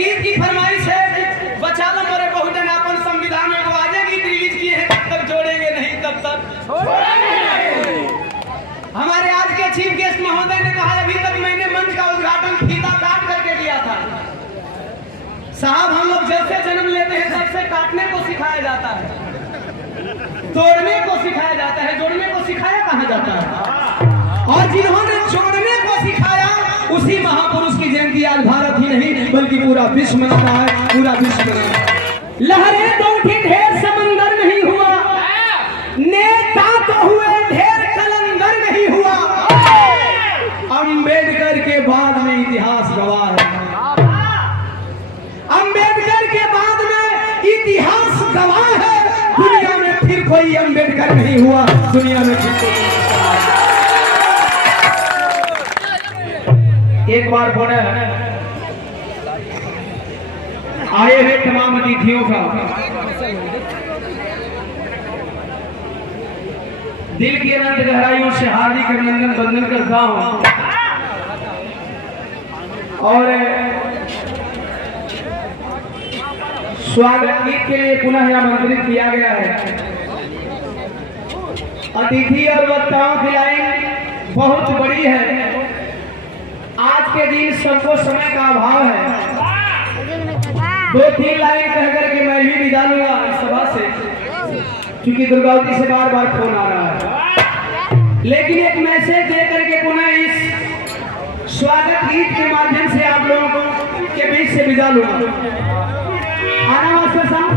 गीत की फरमाइश है, बचा लो मोरे बहुजन अपन संविधान में वो आजे गीत रिलीज किए हैं, तब तक जोड़ेंगे नहीं तब तक छोड़ेंगे नहीं। हमारे आज के चीफ गेस्ट महोदय ने कहा अभी तक मैंने मंच का उद्घाटन फीता काट करके किया था। साहब हम लोग जैसे जन्म लेते हैं सबसे काटने को सिखाया जाता है, तोड़ने को सिखाया जाता है, जोड़ने को सिखाया कहाँ जाता है। और जिन्होंने जोड़ने को सिखाया उसी महापुरुष की जयंती आज भारत ही नहीं बल्कि पूरा विश्व मनाता है, पूरा विश्व मनाता है। लहरें तो उठी ढेर समंदर नहीं हुआ, नेता तो हुए ढेर कलंदर नहीं हुआ, अंबेडकर के बाद में इतिहास गवाह है। अंबेडकर के बाद में इतिहास गवाह है। दुनिया में फिर कोई अंबेडकर नहीं हुआ, दुनिया में फिर कोई। एक बार बोले आए हुए तमाम अतिथियों का दिल की अनंत गहराइयों से हार्दिक अभिनंदन वंदन करता हूं और स्वागत गीत के लिए पुनः आमंत्रित किया गया है। अतिथि और वक्ताओं की लाइन बहुत बड़ी है। आज के दिन सबको समय का अभाव है। 2-3 लाइन कह करके मैं भी विदा लूंगा इस सभा से, क्योंकि दुर्गावती से बार बार फोन आ रहा है। लेकिन एक मैसेज दे करके पुनः इस स्वागत गीत के माध्यम से आप लोगों के बीच से विदा लूंगा। आना वास्ते साहब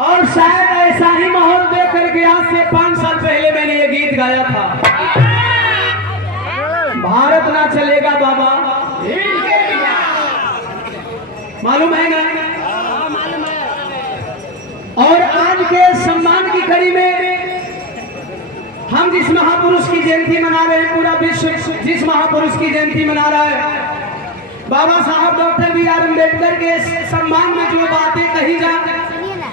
और शायद ऐसा ही माहौल देख करके आज से 5 साल पहले मैंने ये गीत गाया था। भारत ना चलेगा बाबा, मालूम है ना? और आज के सम्मान की कड़ी में हम जिस महापुरुष की जयंती मना रहे हैं, पूरा विश्व जिस महापुरुष की जयंती मना रहा है, बाबा साहब डॉक्टर बी.आर. अम्बेडकर के सम्मान में जो बातें कही जाती,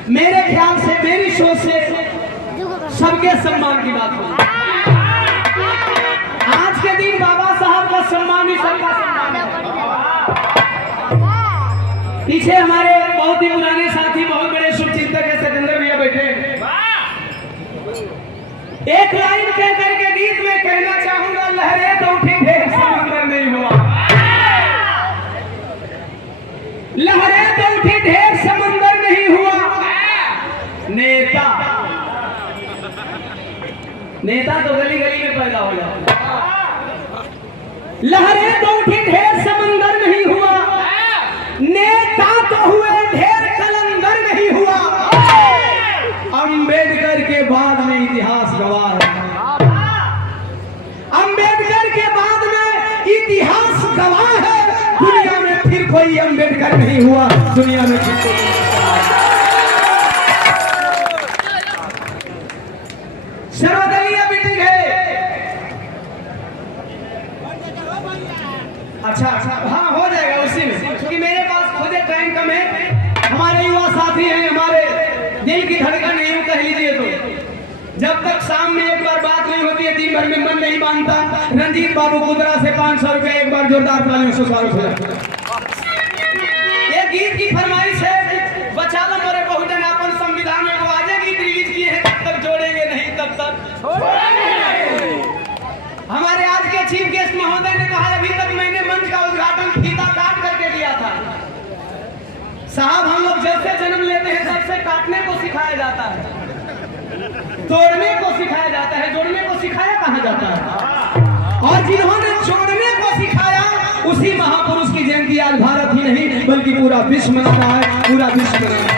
मेरे ख्याल से मेरी सोच से सबके सम्मान की बात हो। आज के दिन बाबा साहब का सम्मान ही सबका सम्मान है। पीछे हमारे बहुत ही पुराने साथी, बहुत बड़े शुभचिंतक है सतेंद्र भैया बैठे हैं। एक लाइन कह करके गीत में कहना चाहूंगा, लहरें तो उठी ढेर समंदर नहीं हुआ, लहरें तो उठी ढेर समंदर नहीं हुआ, नेता तो गली गली में पैदा हो जाता। लहरें तो उठी ढेर समंदर नहीं हुआ, नेता तो हुए ढेर कलंदर नहीं हुआ, अंबेडकर के बाद में इतिहास गवाह है। अंबेडकर के बाद में इतिहास गवाह है। दुनिया में फिर कोई अंबेडकर नहीं हुआ, दुनिया में फिर कोई। सर्वदलीय मीटिंग है। अच्छा हाँ हो जाएगा उसी में, क्योंकि मेरे पास खुद टाइम कम है। हमारे युवा साथी हैं, हमारे दिल की धड़कन है, यूं कह लीजिए तो। जब तक शाम में एक बार बात नहीं होती है, दिन भर में मन नहीं मानता। रंजीत बाबू गुजरा से 500 रुपए एक बार जोरदार तालियों से स्वागत है। ये गीत की फरमाइश है, बचा लो मोरे बहुजन अपन संविधान में वो आजे गीत रिलीज किए हैं, तब तक जोड़ेंगे नहीं तब तक छोड़ेंगे नहीं। हमारे आज के चीफ गेस्ट महोदय ने कहा अभी तक मैंने मंच का उद्घाटन फीता काट करके किया था। साहब हम लोग जैसे जन्म लेते हैं सबसे काटने को सिखाया जाता है, तोड़ने को सिखाया जाता है, जोड़ने को सिखाया कहाँ जाता है। और जिन्होंने जोड़ने को सिखाया उसी महापुरुष की जयंती आज भारत ही नहीं बल्कि पूरा विश्व मनाता है, पूरा विश्व मनाता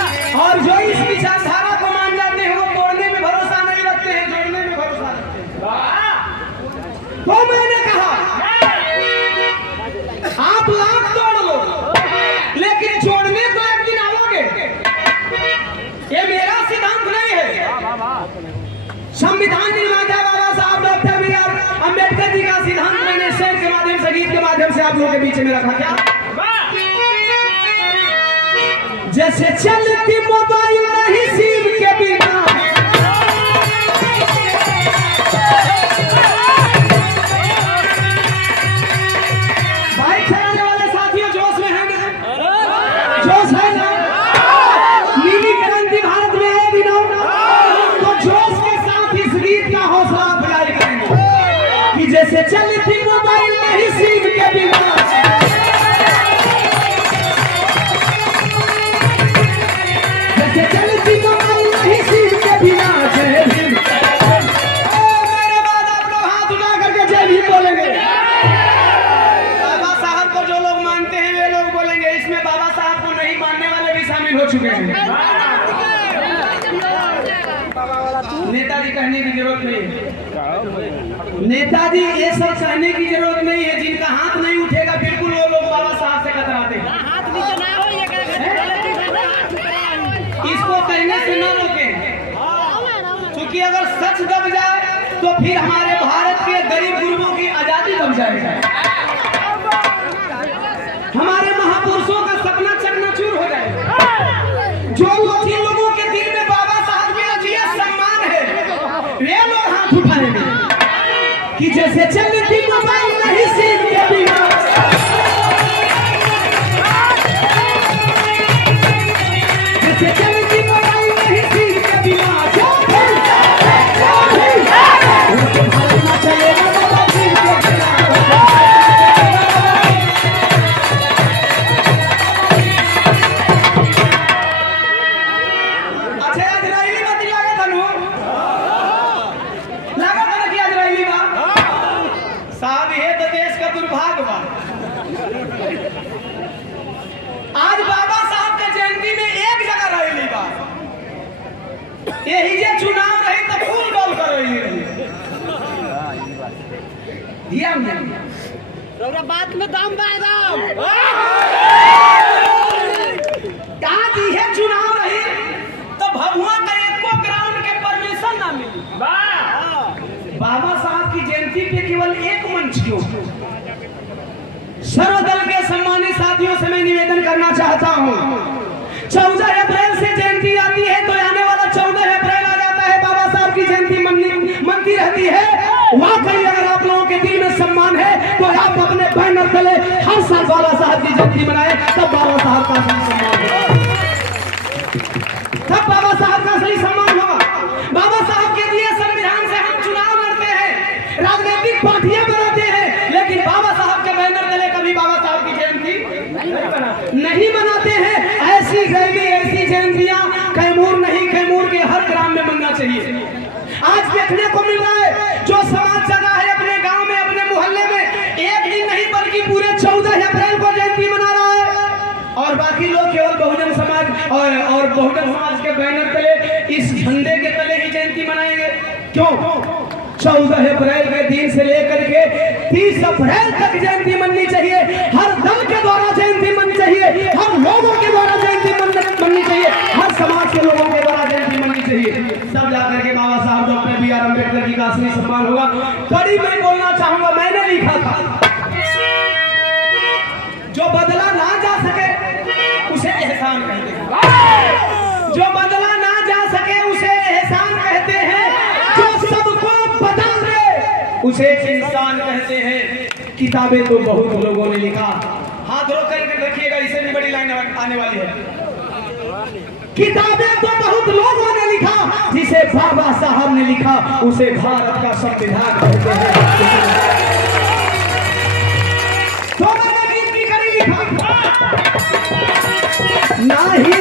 है। और जो इस विचारधारा को मान जाते हैं वो तोड़ने में भरोसा नहीं रखते हैं, जोड़ने में भरोसा रखते हैं। तो मैंने कहा आप लाख तोड़ लो, लेकिन जोड़ने तो एक दिन आओगे। संविधान निर्माता बाबा साहब doctor B are Ambedkar ji का सिद्धांत मैंने शेर के माध्यम से, गीत के माध्यम से आप लोगों के बीच में रखा। क्या जैसे चलती मोबाइल नहीं सिम के बिना, बाइक चलाने वाले साथियों जोश में है ना, जोश है ना, नीली क्रांति भारत में है बिना, तो जोश के साथ इस गीत का हौसला अफजाई करेंगे कि जैसे चलती मोबाइल नहीं सिम के बिना, चलती मोबाइल नहीं सिम के बिना, जय भीम। मेरे बाद आप लोग हाथ उठा करके जय भीम बोलेंगे। बाबा साहब को जो लोग मानते हैं वे लोग बोलेंगे, इसमें बाबा साहब को नहीं मानने वाले भी शामिल हो चुके हैं। नेताजी कहने की जरूरत नहीं है, नेताजी ये सब कहने की जरूरत नहीं है। जिनका हाथ नहीं उठेगा बिल्कुल वो लोग बाबा साहब से कतराते हैं। इसको कहने से न रोकें, क्योंकि अगर सच दब जाए तो फिर हमारे भारत के गरीब गुरुओं की आजादी दब जाएगी, हमारे महापुरुषों का सपना चकनाचूर हो जाएगा। जो जिन लोगों के दिल में बाबा साहब के लिए सम्मान है वे लोग हाथ उठाएंगे कि जैसे चलती मोबाइल नहीं सिम के बिना, जैसे चलती मोबाइल नहीं सिम के बिना, चलेगा बाबा सिम के बिना। अच्छा इजरायली बाती लागे तनु लागा था कि इजरायली बा साहब, ये तो देश का दुर्भाग्य बा। आज बाबा साहब के जयंती में एक जगह रही बा, यही जे चुनाव रही तो फूल डोल कर रही बात में दाम दाम कहा कि यह चुनाव रही तो भगवान का एको ग्राउंड के परमिशन ना मिली। बाबा साहब की जयंती पे केवल एक मंच क्यों? सर्वदल के सम्मानित साथियों से मैं निवेदन करना चाहता हूं, 14 अप्रैल से जयंती आती है तो आने वाला 14 अप्रैल आ जाता है, बाबा साहब की जयंती मनती रहती है। वाकई अगर आप लोगों के दिल में सम्मान है तो आप अपने बैनर तले हर साल बाबा साहब की जयंती मनाएं, तब बाबा साहब का असली सम्मान होगा, तब बाबा साहब का असली सम्मान होगा। बाबा साहब के दिए संविधान से हम चुनाव लड़ते हैं, राजनीतिक पार्टियां बनाते हैं, लेकिन बाबा साहब के बैनर तले कभी बाबा साहब की जयंती नहीं मनाते हैं। ऐसी जयंतियां कैमूर नहीं, कैमूर के हर ग्राम में बनना चाहिए। आज देखने को मिल रहा है जो समाज जगह है अपने गांव में, अपने मोहल्ले में, एक दिन नहीं बल्कि पूरे 14 अप्रैल को जयंती मना रहा है, और बाकी लोग केवल बहुजन समाज और बहुजन समाज के बैनर तले, इस झंडे के तले ही जयंती मनाएंगे। क्यों? 14 अप्रैल के दिन से लेकर के 30 अप्रैल तक जयंती मननी चाहिए, हर दल के द्वारा जयंती मननी चाहिए, हर लोगों के द्वारा जयंती मननी चाहिए, हर समाज के लोगों के द्वारा जयंती मननी चाहिए। सब जाकर के बाबा साहब doctor B are Ambedkar ji का असली सम्मान होगा। कड़ी मैं बोलना चाहूंगा, मैंने लिखा था जो बदला ना जा सके उसे एहसान कहते हैं, जो बदला ना जा सके उसे एहसान कहते हैं, जो सबको बदल दे उसे इंसान कहते हैं। किताबें तो बहुत लोगों ने लिखा, हाथ रोक करके देखिएगा, इससे भी बड़ी लाइन आने वाली है। किताबें तो बहुत लोगों ने लिखा, जिसे बाबा साहब ने लिखा उसे भारत का संविधान कहते हैं। तो मैंने गीत की कड़ी लिखा, नहीं